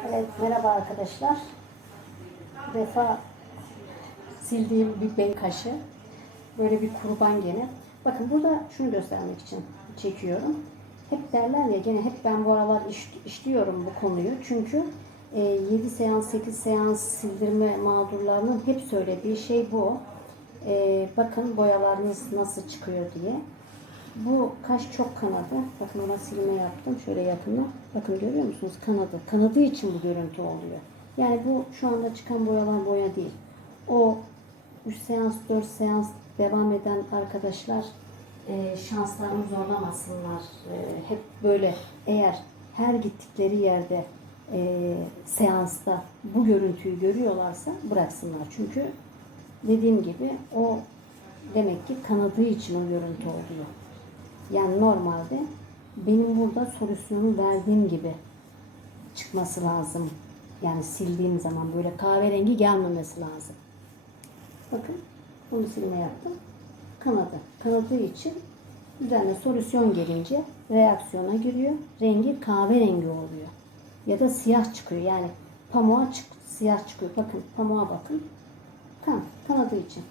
Evet, merhaba arkadaşlar. Bu defa sildiğim bir bey kaşı. Böyle bir kurban gene. Bakın burada şunu göstermek için çekiyorum. Hep derler ya gene hep ben bu aralar iş, işliyorum bu konuyu. Çünkü e, 7 seans 8 seans sildirme mağdurlarının hep söylediği şey bu. E, bakın boyalarınız nasıl çıkıyor diye. Bu kaş çok kanadı. Bakın ona silme yaptım. Şöyle yakına. Bakın görüyor musunuz? Kanadı. Kanadığı için bu görüntü oluyor. Yani bu şu anda çıkan boyalar boya değil. O 3 seans 4 seans devam eden arkadaşlar e, şanslarını zorlamasınlar. E, hep böyle eğer her gittikleri yerde e, seansta bu görüntüyü görüyorlarsa bıraksınlar. Çünkü dediğim gibi o demek ki kanadığı için o görüntü oluyor. Yani normalde benim burada solüsyonu verdiğim gibi çıkması lazım. Yani sildiğim zaman böyle kahverengi gelmemesi lazım. Bakın bunu silme yaptım. Kanadı. Kanadığı için üzerine solüsyon gelince reaksiyona giriyor. Rengi kahverengi oluyor. Ya da siyah çıkıyor. Yani pamuğa çık, siyah çıkıyor. Bakın pamuğa bakın. Kan, kanadığı için.